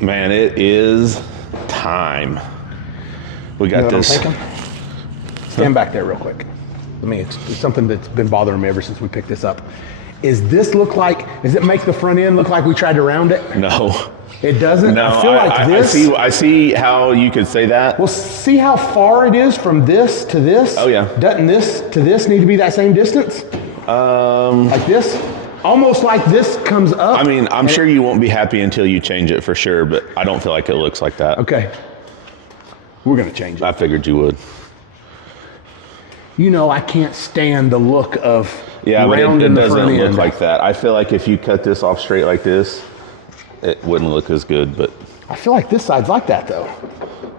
Man, it is time. We got this. Stand back there real quick. It's something that's been bothering me ever since we picked this up. Does it make the front end look like we tried to round it? No. It doesn't? No, I feel like this. I see how you could say that. Well, see how far it is from this to this? Oh, yeah. Doesn't this to this need to be that same distance? Like this? Almost like this comes up. I mean, I'm sure you won't be happy until you change it for sure, but I don't feel like it looks like that. Okay. We're going to change it. I figured you would. You know, I can't stand the look of round in the front end. It doesn't look like that. I feel like if you cut this off straight like this, it wouldn't look as good, but I feel like this side's like that though.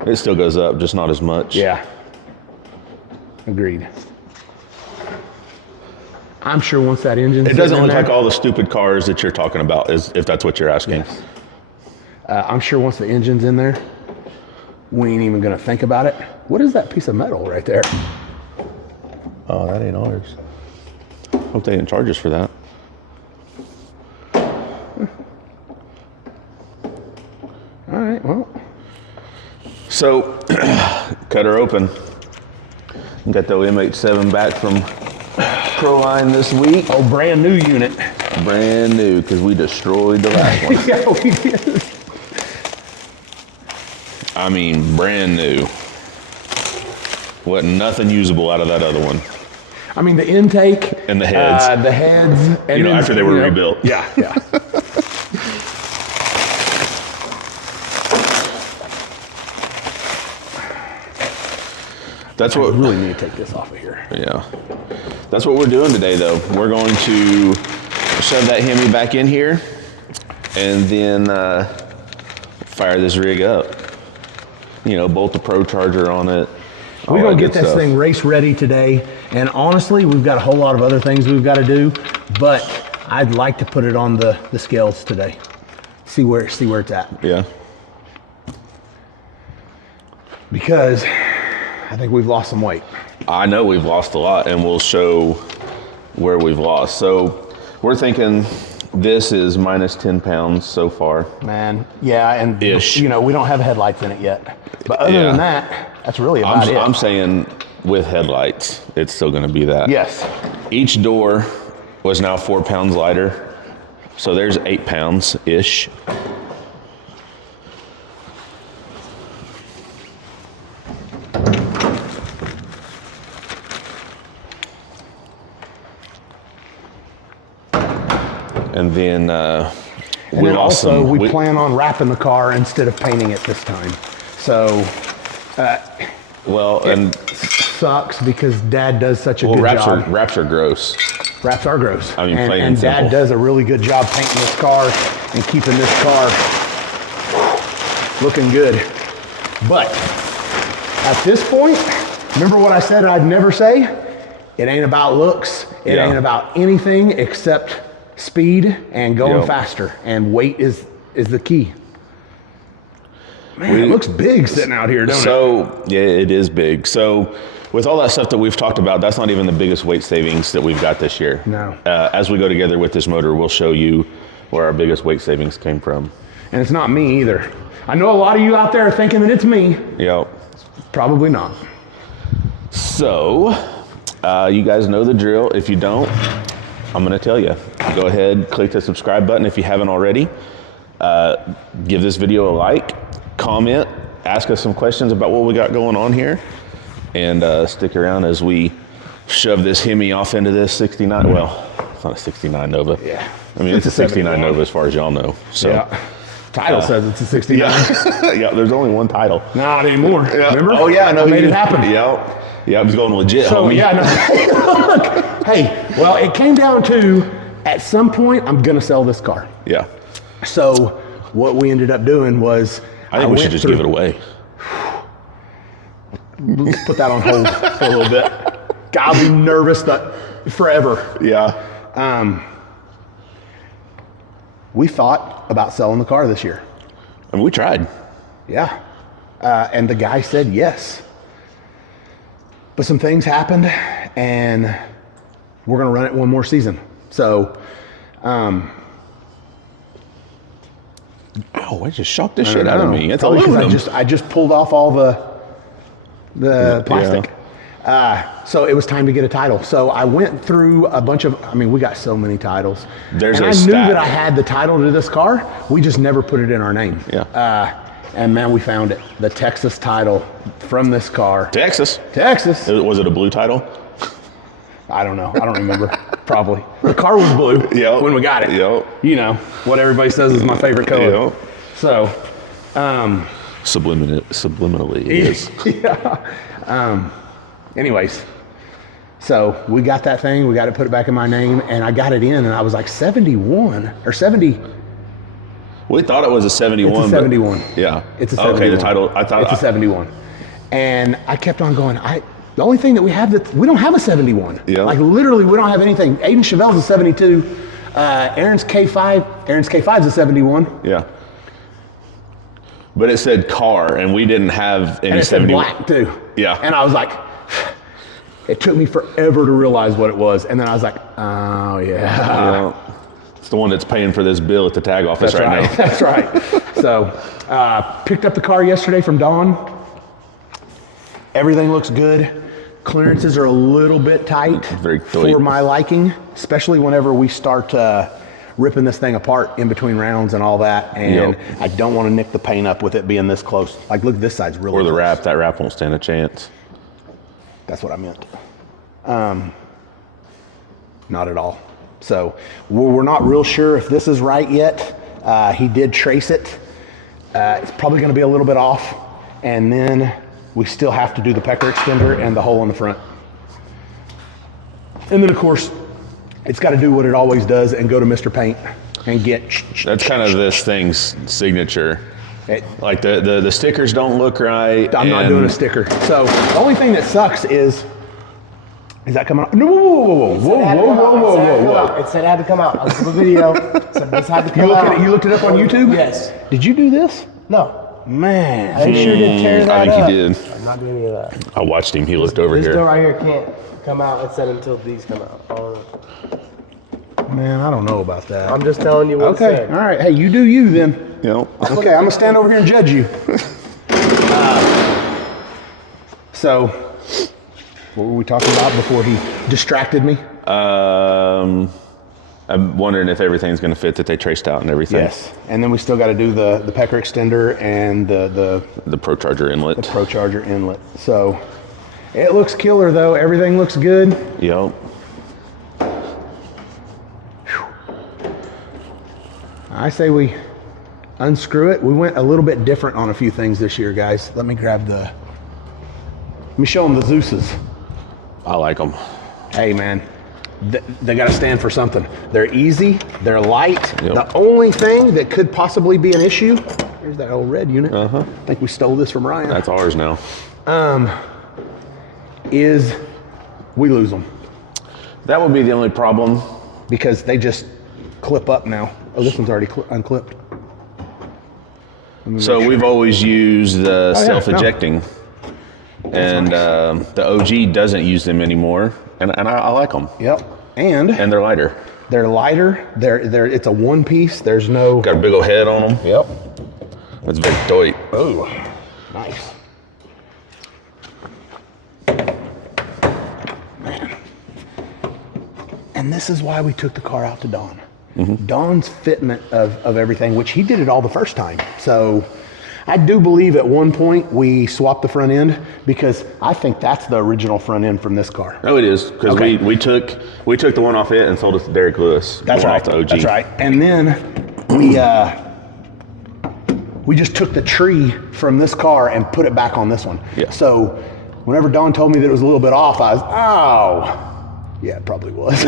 It still goes up, just not as much. Yeah. Agreed. I'm sure once that engine's It doesn't look like all the stupid cars that you're talking about, if that's what you're asking. Yes. I'm sure once the engine's in there, we ain't even gonna think about it. What is that piece of metal right there? Oh, that ain't ours. Hope they didn't charge us for that. All right, well. So, cut her open. Got the MH7 back from Proline this week. Oh, brand new unit. Brand new, because we destroyed the last one. Yeah, we did. I mean, brand new. Wasn't nothing usable out of that other one. I mean, the intake. And the heads. And then, after they were rebuilt. Yeah, yeah. That's what I really need to take this off of here. Yeah. That's what we're doing today, though. We're going to shove that Hemi back in here and then fire this rig up. You know, bolt the Pro Charger on it. We're going to get this thing race ready today. And honestly, we've got a whole lot of other things we've got to do, but I'd like to put it on the scales today. See where it's at. Yeah. Because I think we've lost some weight. I know we've lost a lot, and we'll show where we've lost. So we're thinking this is minus 10 pounds so far. Man, yeah, and Ish. You know, we don't have headlights in it yet. But other than that, that's really about it. I'm saying with headlights, it's still going to be that. Yes. Each door was now 4 pounds lighter. So there's 8 pounds-ish. And then we plan on wrapping the car instead of painting it this time. So, and sucks because Dad does such a good job. Wraps are gross. Wraps are gross. I mean, and Dad does a really good job painting this car and keeping this car looking good. But at this point, remember what I said I'd never say? It ain't about looks. It ain't about anything except speed and going faster, and weight is the key. Man, it looks big sitting out here, don't it? So, yeah, it is big. So, with all that stuff that we've talked about, that's not even the biggest weight savings that we've got this year. No. As we go together with this motor, we'll show you where our biggest weight savings came from. And it's not me either. I know a lot of you out there are thinking that it's me. Yep. Probably not. So, you guys know the drill. If you don't, I'm going to tell you. Go ahead, click the subscribe button if you haven't already. Give this video a like, comment, ask us some questions about what we got going on here, and stick around as we shove this Hemi off into this 69. Well, it's not a 69 Nova. Yeah. I mean, it's a 69 Nova as far as y'all know. So, yeah. Title says it's a 69. Yeah. Yeah, there's only one title. Not anymore. Yeah. Remember? Oh, yeah. No, I made it happen. Yeah. Yeah, I was going legit, so, homie. Yeah, no. Look, hey, well, it came down to, at some point, I'm going to sell this car. Yeah. So what we ended up doing was... I think we should just give it away. Let's put that on hold for a little bit. I'll be nervous forever. Yeah. We thought about selling the car this year. I mean, we tried. Yeah. And the guy said yes. But some things happened, and we're going to run it one more season. So, Ow, I just shocked the shit out of me. It's Probably 'cause aluminum. I just pulled off all the plastic. So it was time to get a title. So I went through a bunch of, we got so many titles. There's and a I knew stack. that I had the title to this car. We just never put it in our name. Yeah. And man, we found it. The Texas title from this car. Texas. Was it a blue title? I don't know. I don't remember. Probably. The car was blue when we got it. Yep. You know, what everybody says is my favorite color. Yep. So, Subliminally, it is. yeah. Anyways, so we got that thing. We got it put it back in my name, and I got it in, and I was like 71 or 70. We thought it was a 71. It's a 71. Yeah. It's a 71. Okay, the title, I thought it's a 71. And I kept on going. The only thing that we have we don't have a 71. Yeah. Like literally, we don't have anything. Aiden Chevelle's a 72. Aaron's K5's a 71. Yeah. But it said car, and we didn't have any And it said 71. black too. Yeah. And I was like, it took me forever to realize what it was. And then I was like, oh yeah. Yeah. It's the one that's paying for this bill at the tag office That's right now. That's right. So, picked up the car yesterday from Dawn. Everything looks good. Clearances are a little bit tight Very tight. for my liking, especially whenever we start ripping this thing apart in between rounds and all that. And Yep. I don't want to nick the paint up with it being this close. Like, look, this side's really Or the close. wrap. That wrap won't stand a chance. That's what I meant. Not at all. So we're not real sure if this is right yet. He did trace it. It's probably going to be a little bit off. And then we still have to do the pecker extender and the hole in the front. And then, of course, it's got to do what it always does and go to Mr. Paint and get. That's kind of this thing's signature. Like the stickers don't look right. I'm not doing a sticker. So the only thing that sucks is that coming out? No, whoa. It said it had to come out. I was in the video. It said this had to come out. You looked it up on YouTube? Yes. Did you do this? No. Man. I sure did tear that I think up. he did. I'm not doing any of that. I watched him. He looked over This door here. right here can't come out. It said until these come out. Man, I don't know about that. I'm just telling you what it Okay, said. all right. Hey, you do you then. Yep. Okay, I'm gonna stand over here and judge you. So, what were we talking about before he distracted me? I'm wondering if everything's going to fit that they traced out and everything. Yes. And then we still got to do the pecker extender and the The Pro Charger inlet. Pro Charger inlet. So, it looks killer though. Everything looks good. Yep. I say we unscrew it. We went a little bit different on a few things this year, guys. Let me show them the Zeus's. I like them. Hey, man, they got to stand for something. They're easy, they're light. Yep. The only thing that could possibly be an issue, here's that old red unit. I think we stole this from Ryan. That's ours now. Is we lose them That would be the only problem. because they just clip up now. Oh, this one's already unclipped. So we've always used the yeah, self-ejecting. And the OG doesn't use them anymore. And I like them. Yep. And And they're lighter. they're lighter. They're it's a one piece. There's no. Got a big old head on them. Yep. That's very tight. Oh, nice. Man. And this is why we took the car out to Don. Don's fitment of everything, which he did it all the first time. So I do believe at one point we swapped the front end because I think that's the original front end from this car. Oh, it is. Because Okay. we took the one off it and sold it to Derek Lewis. That's one right. Off the OG. That's right. And then we just took the tree from this car and put it back on this one. Yeah. So whenever Don told me that it was a little bit off, I was, oh, yeah, it probably was.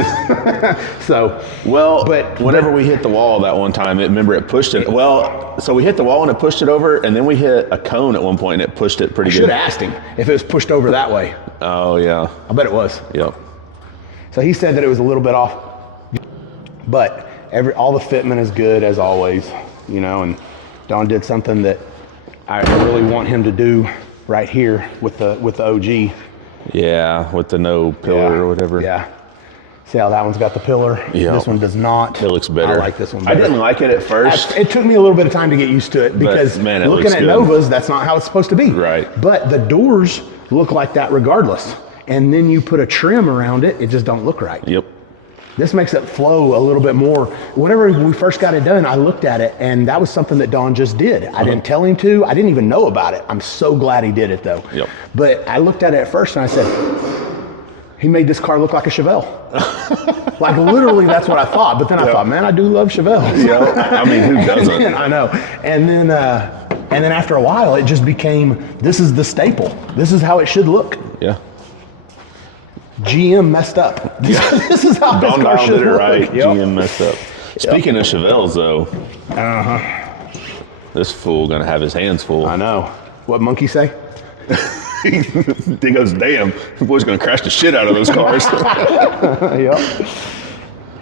So, But whenever we hit the wall that one time, remember it pushed it. Well, so we hit the wall and it pushed it over, and then we hit a cone at one point and it pushed it pretty should good. have asked him if it was pushed over that way. Oh, yeah. I bet it was. Yep. So he said that it was a little bit off, but all the fitment is good as always, you know. And Don did something that I really want him to do right here with the OG. Yeah, with the no pillar or whatever. Yeah. See how that one's got the pillar? Yeah. This one does not. It looks better. I like this one better. I didn't like it at first. It took me a little bit of time to get used to it because man, it looking looks at good. Novas, that's not how it's supposed to be. Right. But the doors look like that regardless. And then you put a trim around it, it just don't look right. Yep. This makes it flow a little bit more. Whenever we first got it done, I looked at it, and that was something that Don just did. I didn't tell him to. I didn't even know about it. I'm so glad he did it, though. Yep. But I looked at it at first, and I said, he made this car look like a Chevelle. Like, literally, that's what I thought. But then I thought, man, I do love Chevelles. Yeah. I mean, who doesn't? I know. And then after a while, it just became, this is the staple. This is how it should look. Yeah. GM messed up. This is how this car should did it look. right. Yep. GM messed up. Speaking of Chevelles, though, this fool gonna have his hands full. I know. What monkey say? He goes, damn, the boy's gonna crash the shit out of those cars. Yep.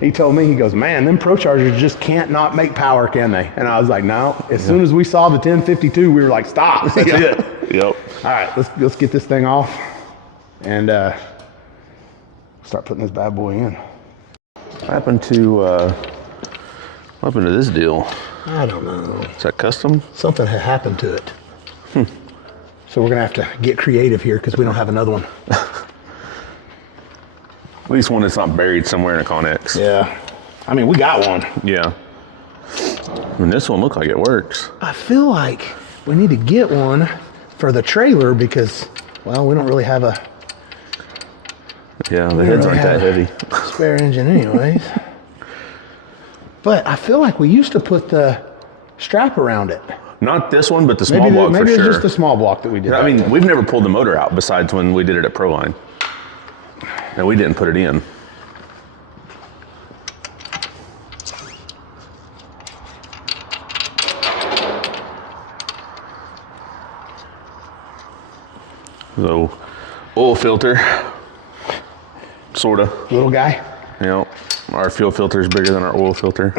He told me, he goes, man, them Pro Chargers just can't not make power, can they? And I was like, no. As soon as we saw the 1052, we were like, stop. That's it. Yep. All right, let's get this thing off and start putting this bad boy in. What happened to this deal? I don't know. Is that custom? Something had happened to it. So we're gonna have to get creative here because we don't have another one. At least one that's not buried somewhere in a Connex. Yeah. I mean, we got one. Yeah. I mean, this one looks like it works. I feel like we need to get one for the trailer because, well, we don't really have a Yeah, the heads aren't that heavy. spare engine anyways. But I feel like we used to put the strap around it. Not this one, but the small block maybe for it's sure. just the small block that we did. I mean, we've never pulled the motor out besides when we did it at Proline. And we didn't put it in. So, oil filter, sorta. Little guy. You know, our fuel filter is bigger than our oil filter.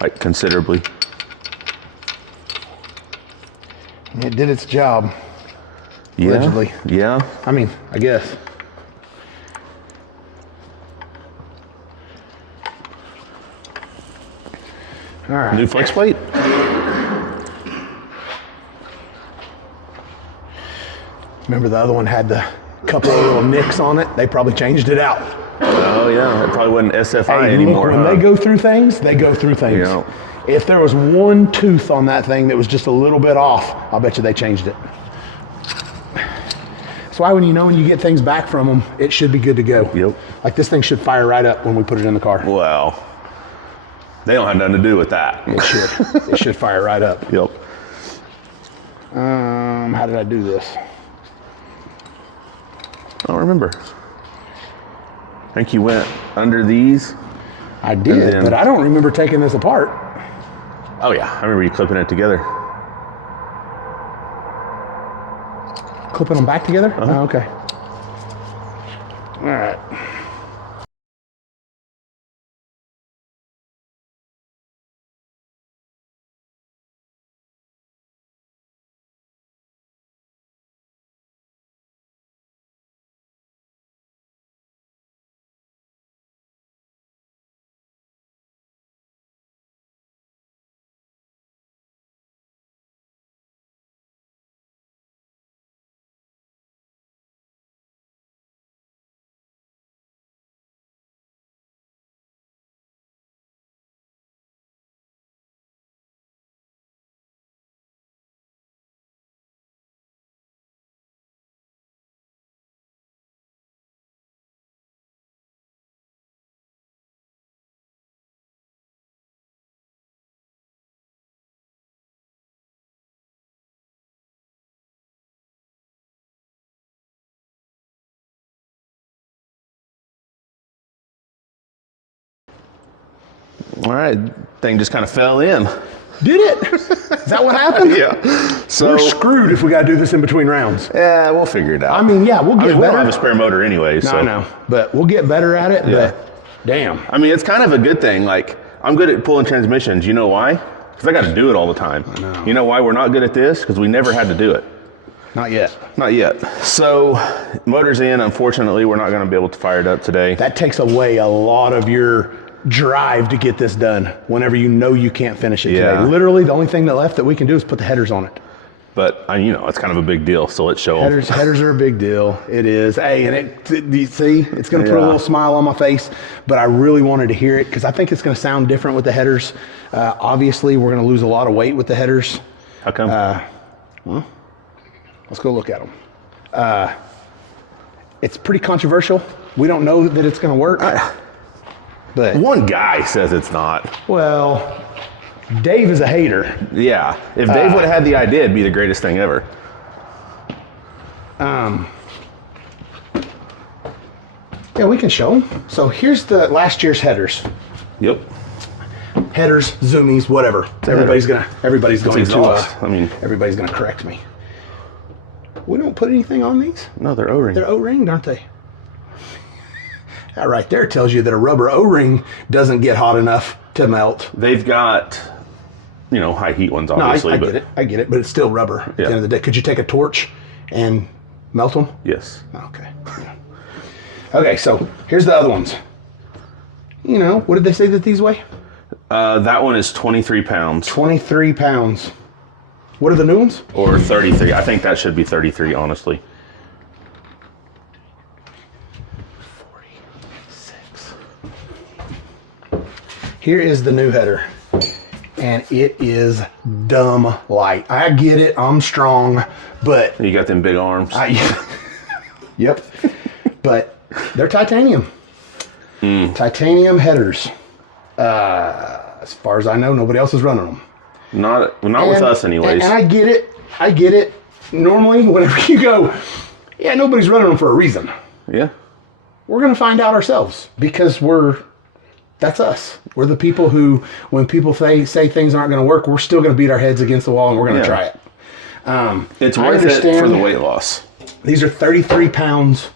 Like considerably. It did its job. Yeah. Allegedly. Yeah. I mean, I guess. All right. New flex plate? Remember the other one had the couple of little nicks on it? They probably changed it out. Oh yeah, it probably wasn't SFI Hey, anymore. look, when they go through things, they go through things. Yeah. If there was one tooth on that thing that was just a little bit off, I'll bet you they changed it. That's why when you get things back from them, it should be good to go. Yep. Like this thing should fire right up when we put it in the car. Well, they don't have nothing to do with that. It should. It should fire right up. Yep. How did I do this? I don't remember. I think you went under these. I did, then- but I don't remember taking this apart. Oh yeah, I remember you clipping it together. Clipping them back together? Oh, okay. All right. All right, thing just kind of fell in. Did it? Is that what happened? Yeah. So We're screwed if we got to do this in between rounds. yeah, we'll figure it out. I mean, yeah, we'll get we don't better. have a spare motor anyway. No, So I know, but we'll get better at it. Yeah. But damn, I mean, it's kind of a good thing. Like, I'm good at pulling transmissions. You know why? Because I got to do it all the time. I know. You know why we're not good at this? Because we never had to do it. Not yet. Not yet. So, motor's in. Unfortunately, we're not going to be able to fire it up today. That takes away a lot of your drive to get this done whenever you know you can't finish it today. Literally, the only thing left that we can do is put the headers on it. But, you know, it's kind of a big deal, so let's show them. Headers are a big deal. It is. Hey, and you see, it's going to put a little smile on my face, but I really wanted to hear it because I think it's going to sound different with the headers. Obviously, we're going to lose a lot of weight with the headers. How come? Well, let's go look at them. It's pretty controversial. We don't know that it's going to work. But one guy says it's not. Well, Dave is a hater. Yeah. If Dave would have had the idea, it'd be the greatest thing ever. Yeah, we can show them. So here's the last year's headers. Yep. Headers, zoomies, whatever. Everybody's going to I mean, everybody's going to correct me. We don't put anything on these? No, they're O-ring. They're O-ringed, aren't they? That right there tells you that a rubber O-ring doesn't get hot enough to melt. They've got, you know, high heat ones, obviously. No, I get it, but it's still rubber at the end of the day. Could you take a torch and melt them? Yes. Okay. Okay, so here's the other ones. You know, what did they say that these weigh? That one is 23 pounds. 23 pounds. What are the new ones? Or 33. I think that should be 33, honestly. 46. Here is the new header. And it is dumb light. I get it, I'm strong, but... You got them big arms. Yep. But they're titanium. Titanium headers. As far as I know, nobody else is running them. Not with us, anyways. And I get it. Normally, whenever you go, yeah, nobody's running them for a reason. Yeah. We're going to find out ourselves because that's us. We're the people who, when people say things aren't going to work, we're still going to beat our heads against the wall and we're going to try it. It's worth it for the weight loss. These are 33 pounds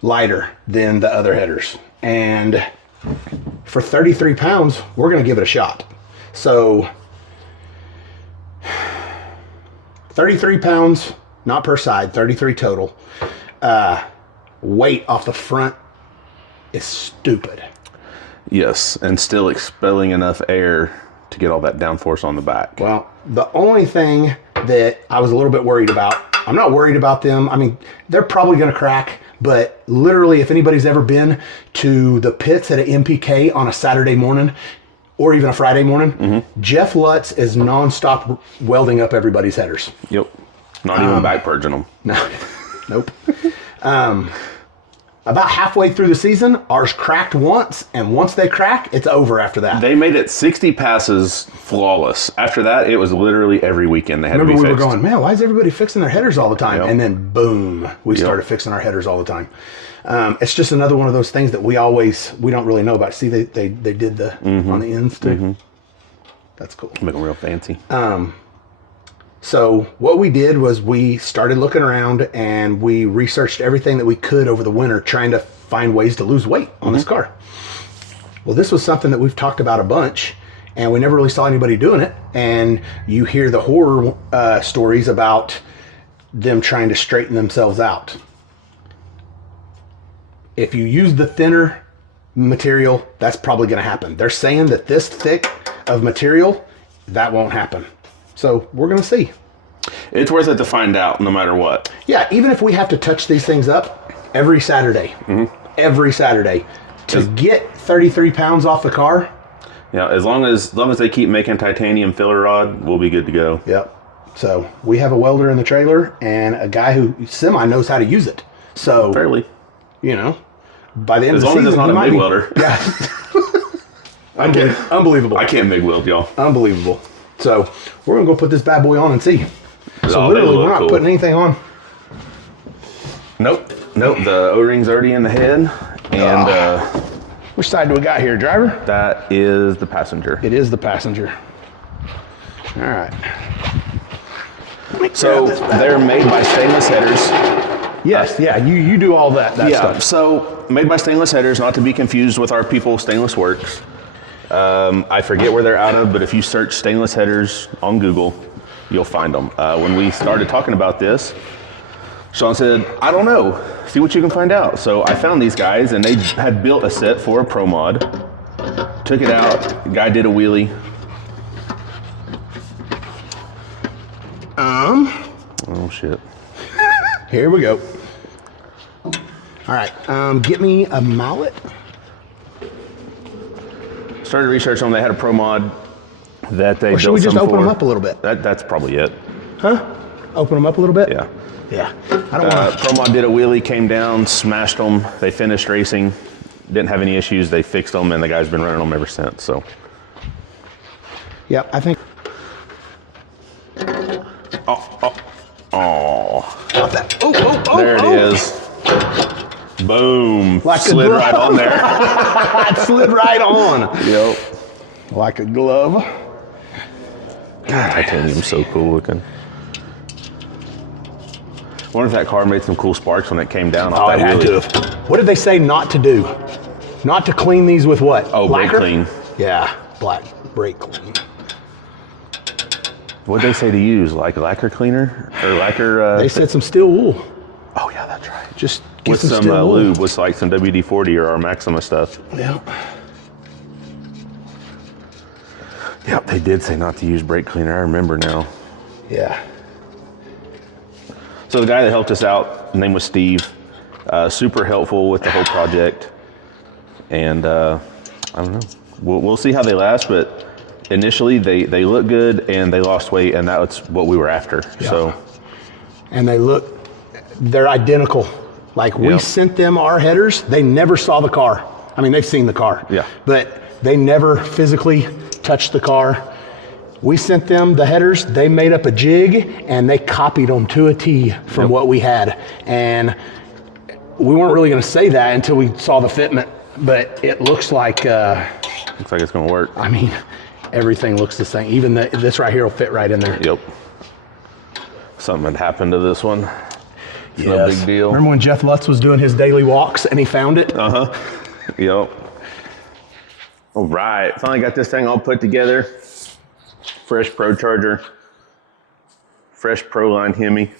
lighter than the other headers. And for 33 pounds, we're going to give it a shot. So 33 pounds, not per side, 33 total. Weight off the front is stupid. Yes, and still expelling enough air to get all that downforce on the back. Well, the only thing that I was a little bit worried about, I'm not worried about them. I mean, they're probably going to crack, but literally if anybody's ever been to the pits at an NPK on a Saturday morning or even a Friday morning, Jeff Lutz is nonstop welding up everybody's headers. Yep. Not even back purging them. No. Nope. About halfway through the season, ours cracked once, and once they crack, it's over after that. They made it 60 passes flawless. After that, it was literally every weekend they had to be fixed. Remember, we were going, man, why is everybody fixing their headers all the time? And then, boom, we started fixing our headers all the time. It's just another one of those things that we don't really know about. See, they did the on the ends too. That's cool. Make them real fancy. So what we did was we started looking around and we researched everything that we could over the winter trying to find ways to lose weight on this car. Well, this was something that we've talked about a bunch and we never really saw anybody doing it. And you hear the horror stories about them trying to straighten themselves out. If you use the thinner material, that's probably going to happen. They're saying that this thick of material, that won't happen. So we're going to see. It's worth it to find out no matter what. Yeah, even if we have to touch these things up every Saturday, to get 33 pounds off the car. Yeah, as long as they keep making titanium filler rod, we'll be good to go. Yep. So we have a welder in the trailer and a guy who semi knows how to use it. So fairly, you know, by the end of the season, as long as it's not a MIG welder. Yeah. Unbelievable. I can't MIG weld, y'all. Unbelievable. So we're gonna go put this bad boy on and see. So literally, we're not putting anything on. Nope. The O-ring's already in the head, and which side do we got here, driver? that is the passenger. It is the passenger. All right. So they're made by stainless headers. Yes, yeah, you do all that stuff. So made by stainless headers, not to be confused with our people Stainless Works. I forget where they're out of, but if you search stainless headers on Google, you'll find them. When we started talking about this, Sean said, I don't know, see what you can find out. So I found these guys, and they had built a set for a Pro Mod. Took it out, the guy did a wheelie. Oh shit. Here we go. All right, get me a mallet. Started researching them. They had a Pro Mod that they Or should we built just some open for. them up a little bit? That's probably it. Huh? Open them up a little bit? Yeah. Yeah. I don't want to. Pro Mod did a wheelie, came down, smashed them. They finished racing. Didn't have any issues. They fixed them, and the guy's been running them ever since. So. Yeah, I think. Oh. Got that. Oh. There it is. Boom. Like a slid glove. right on there. It slid right on. Yep. Like a glove. God, titanium's so cool looking. Wonder if that car made some cool sparks when it came down off Oh, it that had wheelie. to have. What did they say not to do? Not to clean these with what? Oh, brake Lacquer? clean. Yeah, black brake clean. What'd they say to use? Like lacquer cleaner? Or lacquer? They said some steel wool. Oh, yeah, that's right. Just get With some some steel wool. lube, with like some WD-40 or our Maxima stuff. Yeah. Yep, they did say not to use brake cleaner. I remember now. Yeah. So the guy that helped us out, his name was Steve. Super helpful with the whole project. And I don't know. We'll see how they last, but initially they look good and they lost weight, and that's what we were after. Yeah. So. And they're identical. Like we Yep. sent them our headers, they never saw the car. I mean, they've seen the car. Yeah. But they never physically touched the car. We sent them the headers, they made up a jig, and they copied them to a T from Yep. what we had. And we weren't really gonna say that until we saw the fitment, but it looks like, Looks like it's gonna work. I mean, everything looks the same. Even this right here will fit right in there. Yep. Something had happened to this one. It's no big deal. Remember when Jeff Lutz was doing his daily walks and he found it? Yep. All right, finally got this thing all put together. Fresh Pro Charger. Fresh Proline Hemi.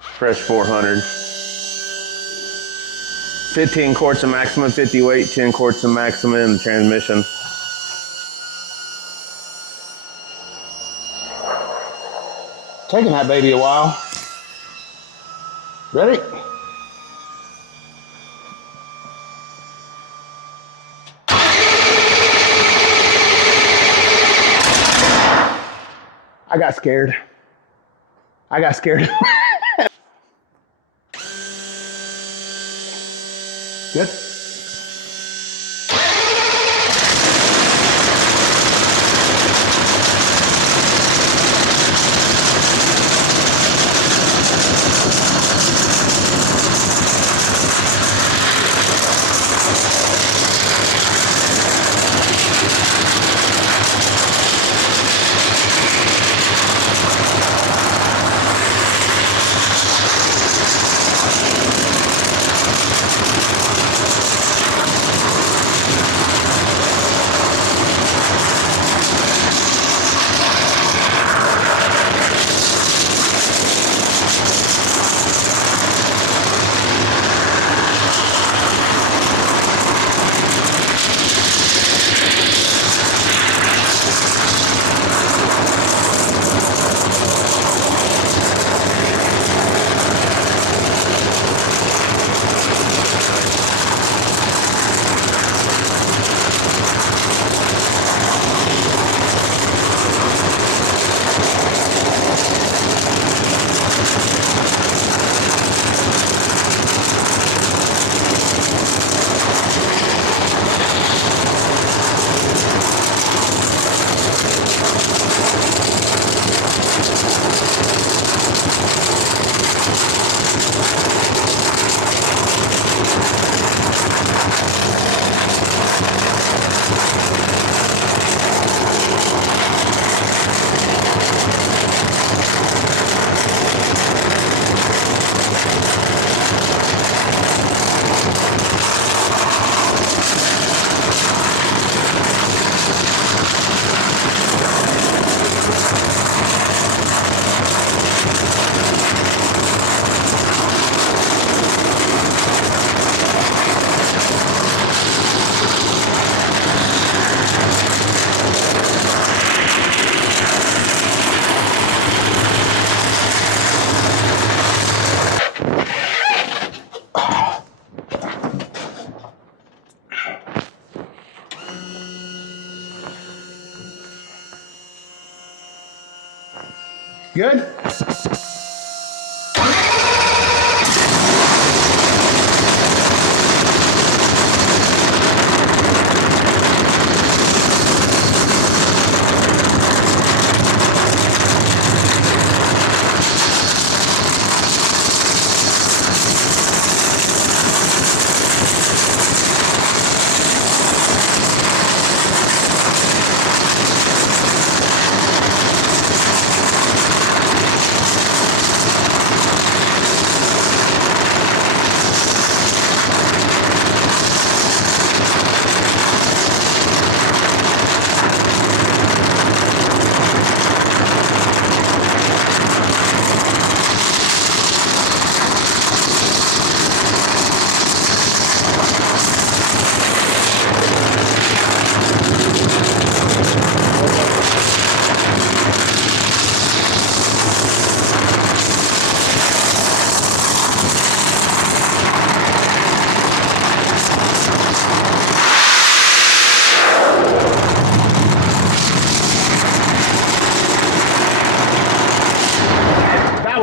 Fresh 400. 15 quarts of maximum 50 weight, 10 quarts of maximum in the transmission. Taking that baby a while. Ready? I got scared. Good. Good?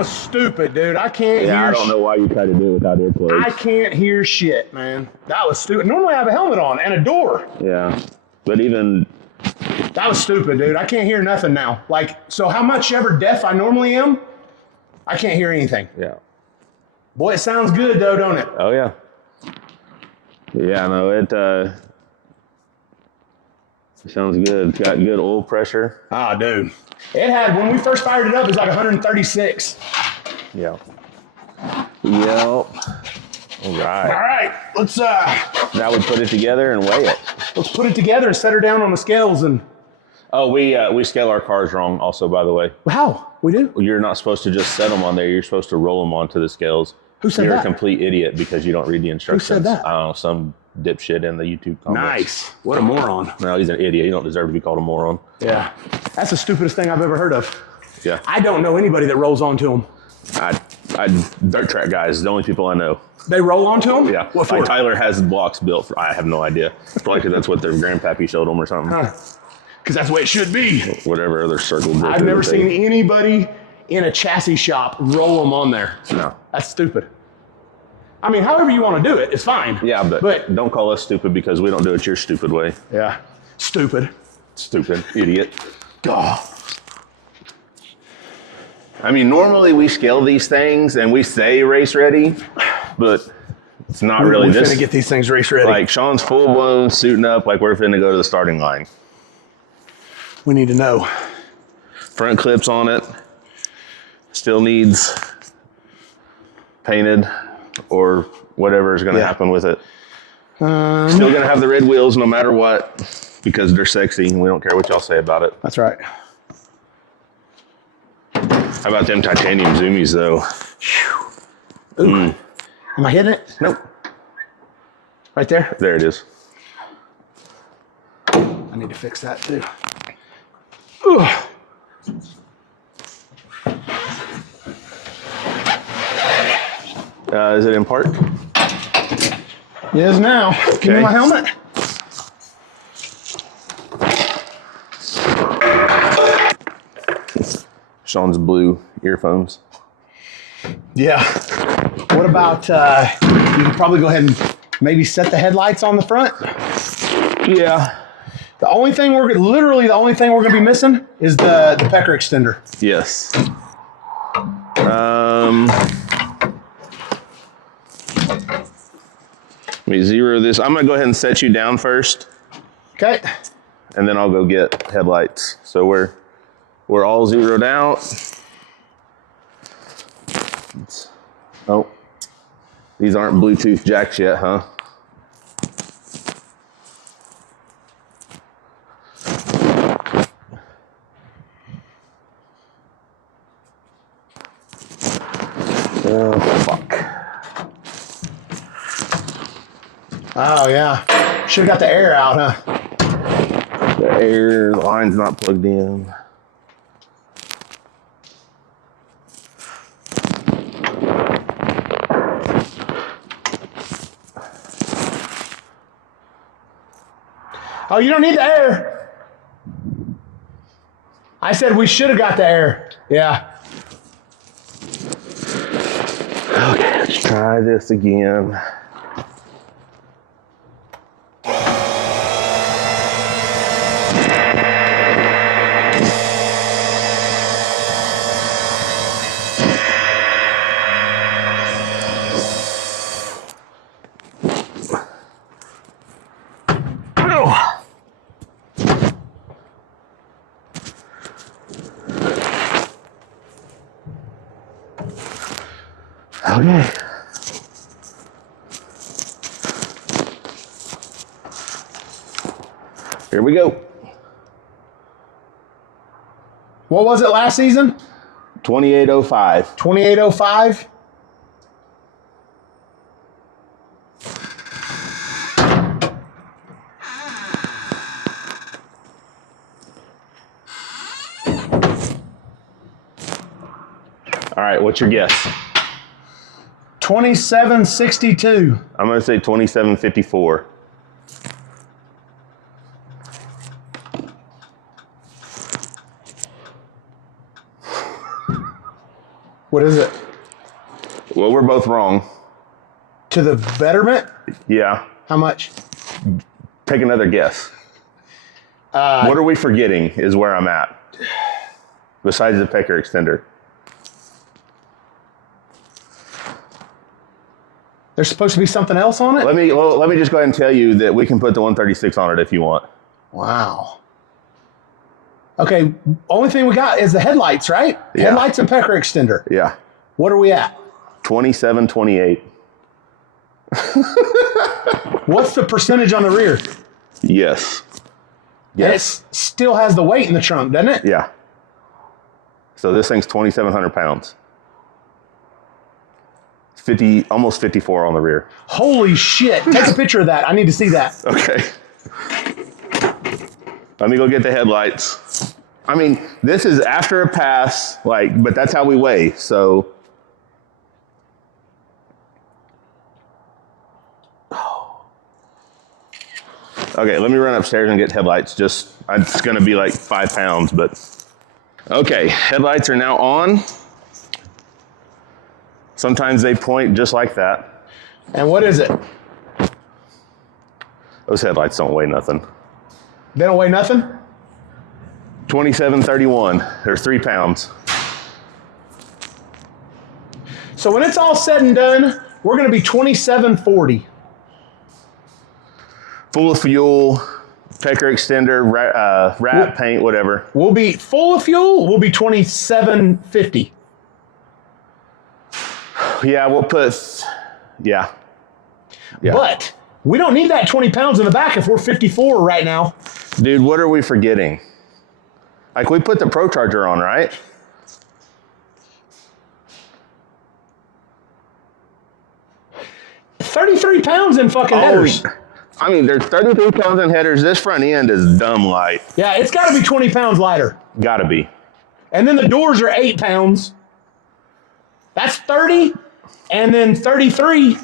Stupid, dude. I can't hear. I don't know why you try to do it without earplugs. I can't hear shit, man. That was stupid. Normally I have a helmet on and a door. Yeah, but even that was stupid, dude. I can't hear nothing now. Like, so how much ever deaf I normally am, I can't hear anything. Yeah. Boy, it sounds good though, don't it? Oh yeah. Yeah, no, it sounds good. It's got good oil pressure. Ah, dude. It had, when we first fired it up, it was like 136. Yeah. Yep. All right. All right, let's Now we put it together and weigh it. let's put it together and set her down on the scales. And Oh, we scale our cars wrong also, by the way. how? We do? You're not supposed to just set them on there. You're supposed to roll them onto the scales. Who said You're that? a complete idiot because you don't read the instructions. said that? I don't know, some dipshit in the YouTube comments. Nice. What a moron. No, he's an idiot. He don't deserve to be called a moron. Yeah. That's the stupidest thing I've ever heard of. Yeah. I don't know anybody that rolls onto them. I dirt track guys, the only people I know. They roll onto them? Yeah. What Like for? Tyler has blocks built for, I have no idea. Probably because that's what their grandpappy showed them or something. Because that's the way it should be. Whatever other circle. I've never seen anybody in a chassis shop roll them on there. No. That's stupid. I mean, however you want to do it, it's fine. Yeah, but don't call us stupid because we don't do it your stupid way. Yeah. Stupid. Stupid. Idiot. Duh. I mean, normally we scale these things and we say race ready, but it's not really We're this. finna get these things race ready. Like Sean's full blown suiting up like we're finna go to the starting line. We need to know. Front clips on it. Still needs painted or whatever is gonna happen with it. Still gonna have the red wheels no matter what because they're sexy and we don't care what y'all say about it. That's right. How about them titanium zoomies though? Ooh. Am I hitting it? Nope. Right there? There it is. I need to fix that too. Ugh. Is it in park? It is now. Give me my helmet. Sean's blue earphones. Yeah. What about, you can probably go ahead and maybe set the headlights on the front. Yeah. The only thing literally the only thing we're gonna be missing is the pecker extender. Yes. Let me zero this. I'm gonna go ahead and set you down first, Okay. and then I'll go get headlights. So we're all zeroed out. Oh, these aren't Bluetooth jacks yet, huh? Oh, fuck. Oh yeah. Should have got the air out, huh? The air line's not plugged in. Oh, you don't need the air. I said we should have got the air. Yeah. Okay, let's try this again. Okay. Here we go. What was it last season? 2805. 2805. All right, what's your guess? 2762. I'm going to say 2754. What is it? Well, we're both wrong. To the betterment? Yeah. How much? Take another guess. What are we forgetting is where I'm at. Besides the pecker extender. There's supposed to be something else on it? Let me just go ahead and tell you that we can put the 136 on it if you want. Wow. Okay, only thing we got is the headlights, right? Yeah. Headlights and pecker extender. Yeah. What are we at? 2728. What's the percentage on the rear? Yes. And it still has the weight in the trunk, doesn't it? Yeah. So this thing's 2,700 pounds. 50, almost 54 on the rear. Holy shit. Take a picture of that. I need to see that. Okay. Let me go get the headlights. I mean, this is after a pass, like, but that's how we weigh, so. Okay, let me run upstairs and get headlights. It's gonna be like 5 pounds, but. Okay, headlights are now on. Sometimes they point just like that. And what is it? Those headlights don't weigh nothing. They don't weigh nothing? 2731, they're 3 pounds. So when it's all said and done, we're gonna be 2740. Full of fuel, pecker extender, wrap, paint, whatever. We'll be full of fuel, we'll be 2750. Yeah, we'll put, yeah. But we don't need that 20 pounds in the back if we're 54 right now. Dude, what are we forgetting? Like, we put the Pro Charger on, right? $33 pounds in fucking headers. I mean, there's 33 pounds in headers. This front end is dumb light. Yeah, it's got to be 20 pounds lighter. Gotta be. And then the doors are 8 pounds. That's 30, and then 33.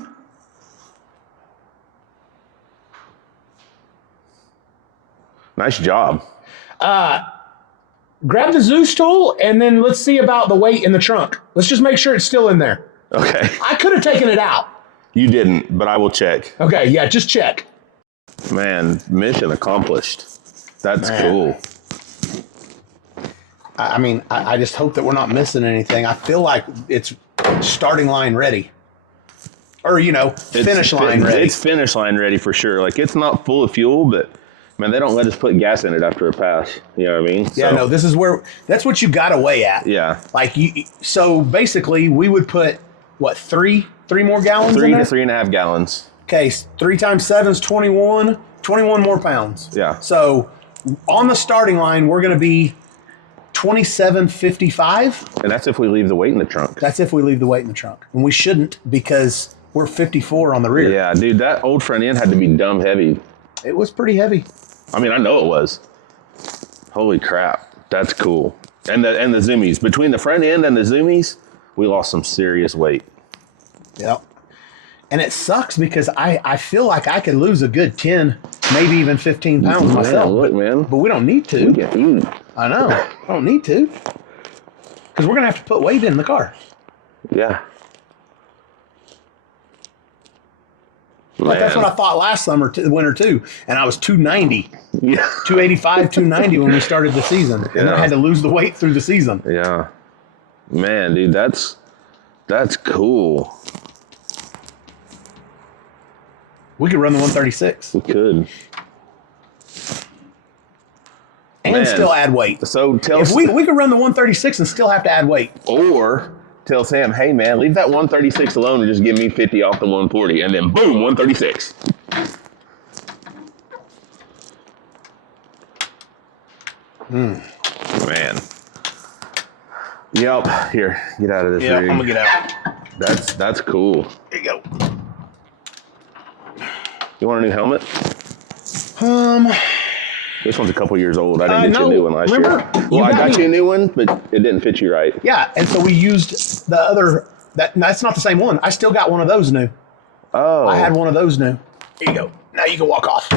Nice job. Grab the Zeus tool, and then let's see about the weight in the trunk. Let's just make sure it's still in there. Okay. I could have taken it out. You didn't, but I will check. Okay, yeah, just check. Man, mission accomplished. That's cool. I mean, I just hope that we're not missing anything. I feel like it's starting line ready. Or, finish line ready. It's finish line ready for sure. Like, it's not full of fuel, but, man, they don't let us put gas in it after a pass. You know what I mean? Yeah, no, this is that's what you got to weigh at. Yeah. Like, so basically, we would put, what, three more gallons in there? 3 to 3.5 gallons. Okay, 3 times 7 is 21. 21 more pounds. Yeah. So, on the starting line, we're going to be 2755. And that's if we leave the weight in the trunk. That's if we leave the weight in the trunk. And we shouldn't, because we're 54 on the rear. Yeah, dude, that old front end had to be dumb heavy. It was pretty heavy. I mean, I know it was. Holy crap. That's cool. And the zoomies. Between the front end and the zoomies, we lost some serious weight. Yep. And it sucks because I feel like I could lose a good 10, maybe even 15 pounds myself. Look, man. But we don't need to. We get eat. I know. I don't need to. Because we're going to have to put weight in the car. Yeah. Like that's what I thought last winter too. And I was 290. Yeah. 285, 290 when we started the season. And then I had to lose the weight through the season. Yeah. Man, dude, that's cool. We could run the 136. We could. And still add weight. So if we could run the 136 and still have to add weight. Or tell Sam, hey man, leave that 136 alone and just give me 50 off the 140, and then boom, 136. Man. Yep. Here, get out of this rig. I'm gonna get out. That's cool. Here you go. You want a new helmet? This one's a couple years old. I didn't get you a new one last year. Well, I got you a new one, but it didn't fit you right. Yeah, and so we used the other. That's not the same one. I still got one of those new. Oh. I had one of those new. Here you go. Now you can walk off.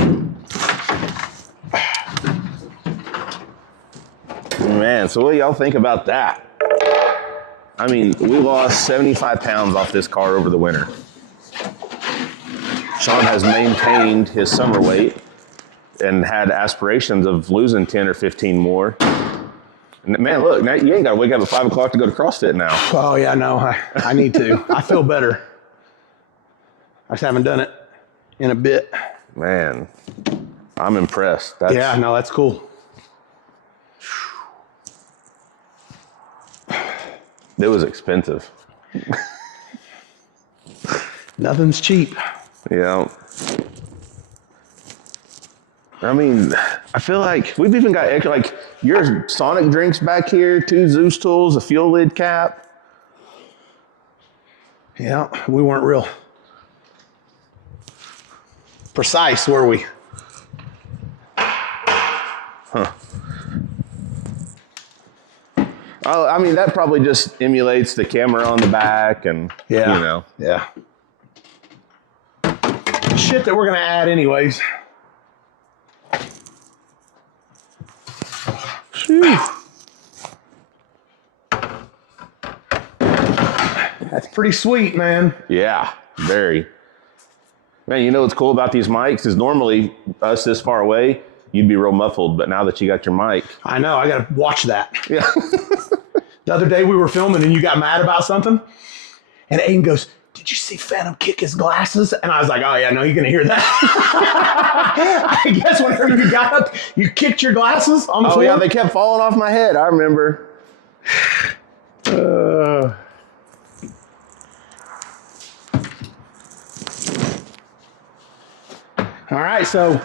Man, so what do y'all think about that? I mean, we lost 75 pounds off this car over the winter. Sean has maintained his summer weight and had aspirations of losing 10 or 15 more. And man, look, now you ain't got to wake up at 5 o'clock to go to CrossFit now. Oh, yeah, no, I need to. I feel better. I just haven't done it in a bit. Man, I'm impressed. Yeah, no, that's cool. It was expensive. Nothing's cheap. Yeah. I mean, I feel like we've even got like your Sonic drinks back here, 2 Zeus tools, a fuel lid cap. Yeah, we weren't real precise, were we? Huh. Oh, I mean, that probably just emulates the camera on the back and, you know. Yeah. Shit that we're going to add anyways. Whew. That's pretty sweet, man. Yeah, very. Man, you know what's cool about these mics is normally us this far away, you'd be real muffled, but now that you got your mic. I know, I got to watch that. Yeah. The other day we were filming and you got mad about something. And Aiden goes, did you see Phantom kick his glasses? And I was like, oh yeah, no, you're going to hear that. I guess whenever you got up, you kicked your glasses on the floor. Oh yeah, they kept falling off my head. I remember. All right, so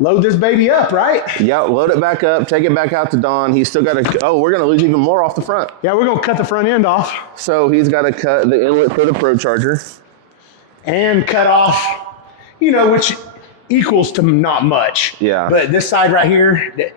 load this baby up, right? Yeah, load it back up, take it back out to Don. He's still got to, we're going to lose even more off the front. Yeah, we're going to cut the front end off. So he's got to cut the inlet for the Pro Charger. And cut off, you know, which equals to not much. Yeah. But this side right here,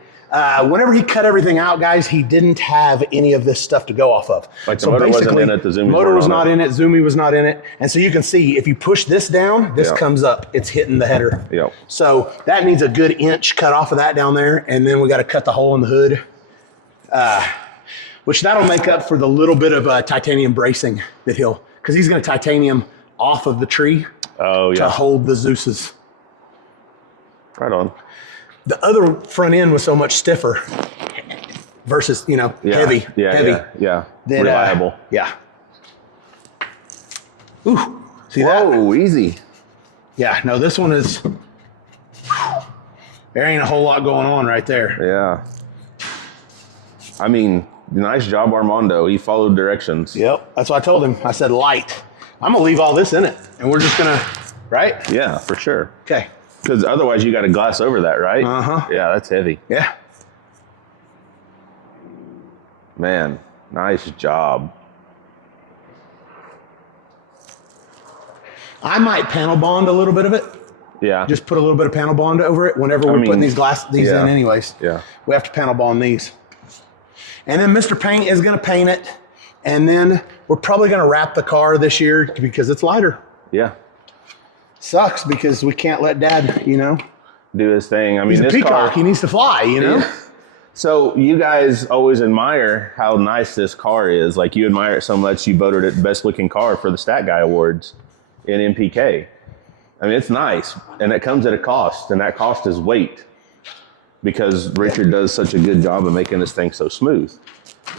whenever he cut everything out, guys, he didn't have any of this stuff to go off of. Like the motor wasn't in it, the Zoomy motor was not in it, Zoomy was not in it. And so you can see, if you push this down, this comes up. It's hitting the header. Yeah. So that needs a good inch cut off of that down there. And then we got to cut the hole in the hood, which that'll make up for the little bit of titanium bracing that because he's going to titanium off of the tree to hold the Zeus's. Right on. The other front end was so much stiffer versus, you know, heavy. Yeah. That, reliable. Yeah. Ooh, see that? Whoa, easy. Yeah, no, this one is, there ain't a whole lot going on right there. Yeah. I mean, nice job, Armando. He followed directions. Yep, that's what I told him. I said light. I'm going to leave all this in it, and we're just going to, right? Yeah, for sure. Okay. Because otherwise you got to glass over that, right? Uh-huh. Yeah, that's heavy. Yeah. Man, nice job. I might panel bond a little bit of it. Yeah. Just put a little bit of panel bond over it whenever we're putting these in anyways. Yeah. We have to panel bond these. And then Mr. Paint is going to paint it. And then we're probably going to wrap the car this year because it's lighter. Yeah. Sucks because we can't let Dad, you know. Do his thing. I mean, He's a this peacock. car, He needs to fly, you know. Yeah. So you guys always admire how nice this car is. Like, you admire it so much, you voted it best looking car for the Stat Guy Awards in NPK. I mean, it's nice, and it comes at a cost, and that cost is weight, because Richard does such a good job of making this thing so smooth.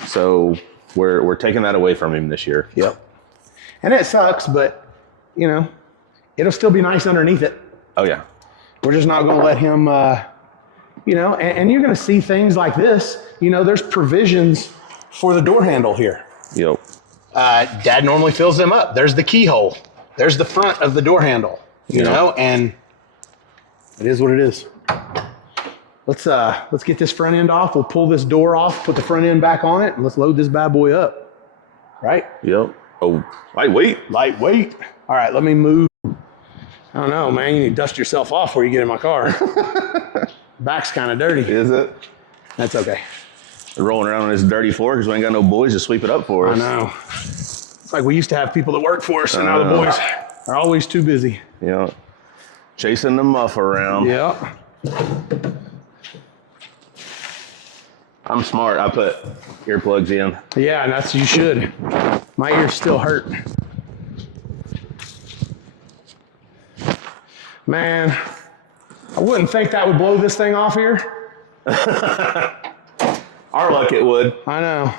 So we're taking that away from him this year. Yep. And it sucks, but you know, it'll still be nice underneath it. Oh yeah. We're just not going to let him, you know, and you're going to see things like this. You know, there's provisions for the door handle here. Yep. Dad normally fills them up. There's the keyhole. There's the front of the door handle, you know, and it is what it is. Let's get this front end off. We'll pull this door off, put the front end back on it, and let's load this bad boy up. Right? Yep. Oh, lightweight. Lightweight. All right, let me move. I don't know, man. You need to dust yourself off before you get in my car. Back's kind of dirty. Is it? That's okay. We're rolling around on this dirty floor because we ain't got no boys to sweep it up for us. I know. It's like we used to have people that work for us, and now the boys are always too busy. Yeah. Chasing the muff around. Yeah. I'm smart. I put earplugs in. Yeah, and that's, you should. My ears still hurt. Man, I wouldn't think that would blow this thing off here. Our luck it would. I know.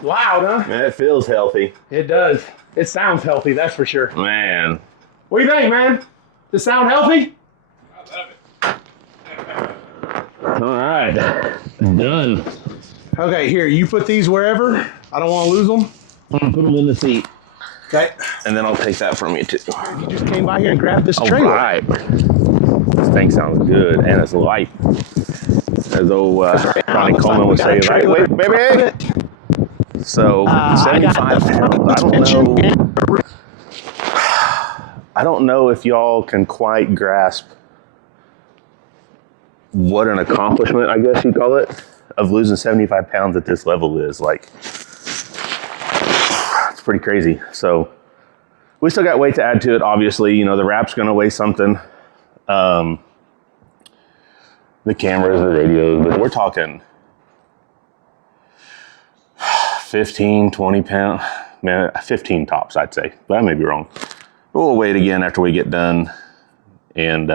Loud, huh? Man, it feels healthy. It does. It sounds healthy, that's for sure. Man. What do you think, man? Does it sound healthy? All right. Done. Okay, here, you put these wherever. I don't want to lose them. I'm gonna put them in the seat. Okay. And then I'll take that from you too. You just came by here and grabbed this trailer. All right. This thing sounds good, and it's light. As old Ronnie Coleman would say, lightweight, baby. So 75 pounds. I don't know if y'all can quite grasp what an accomplishment, I guess you'd call it, of losing 75 pounds at this level is. Like, it's pretty crazy. So we still got weight to add to it, obviously. You know, the wrap's going to weigh something. The cameras, the radios, but we're talking 15, 20 pounds, man, 15 tops, I'd say, but I may be wrong. But we'll weigh it again after we get done and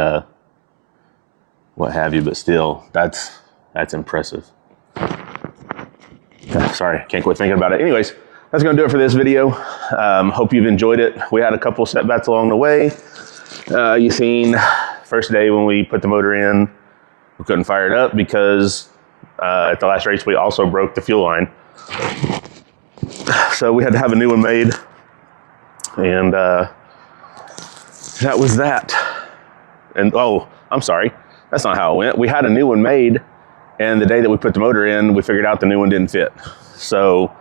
what have you, but still, that's impressive. Sorry, can't quit thinking about it. Anyways, that's gonna do it for this video. Hope you've enjoyed it. We had a couple setbacks along the way. You seen first day when we put the motor in, we couldn't fire it up because at the last race we also broke the fuel line. So we had to have a new one made, and that was that. And oh, I'm sorry, that's not how it went. We had a new one made, and the day that we put the motor in, we figured out the new one didn't fit. So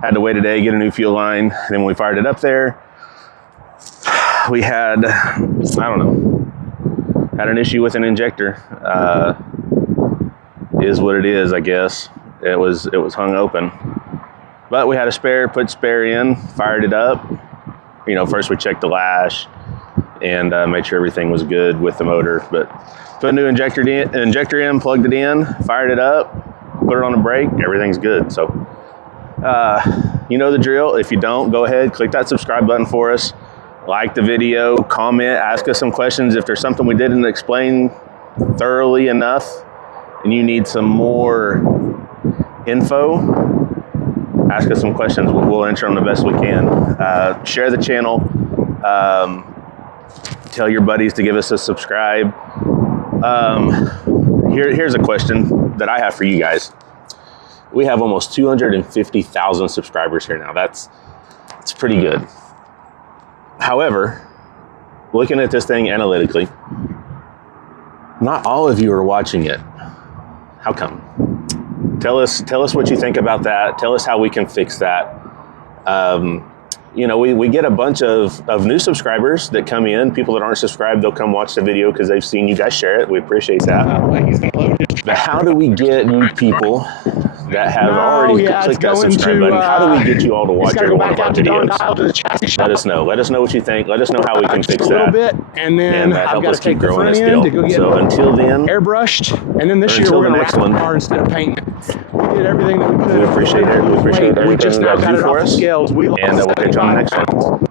had to wait a day, get a new fuel line. And then when we fired it up there, we had, I don't know, had an issue with an injector. Is what it is, I guess. It was hung open. But we had a spare, put spare in, fired it up. You know, first we checked the lash and made sure everything was good with the motor. But put a new injector in, plugged it in, fired it up, put it on the brake, everything's good. So you know the drill. If you don't, go ahead, click that subscribe button for us, like the video, comment, ask us some questions. If there's something we didn't explain thoroughly enough and you need some more info, ask us some questions. We'll answer them the best we can. Share the channel. Tell your buddies to give us a subscribe. Here's a question that I have for you guys. We have almost 250,000 subscribers here now. That's pretty good. However, looking at this thing analytically, not all of you are watching it. How come? Tell us what you think about that. Tell us how we can fix that. You know, we get a bunch of new subscribers that come in. People that aren't subscribed, they'll come watch the video because they've seen you guys share it. We appreciate that. But how do we get new people that have already clicked that subscribe button? How do we get you all to watch every one of our videos? Let us know. Let us know what you think. Let us know how we can fix that. A little bit, and then I've help got us to take keep the growing front this end deal. to go get So until then, airbrushed, and then this year until we're the going to next wrap one. the car instead of painting it. We did everything that we could. we appreciate it. We appreciate We everything just you now guys got do it for off the us. scales. And we'll catch you on the next one.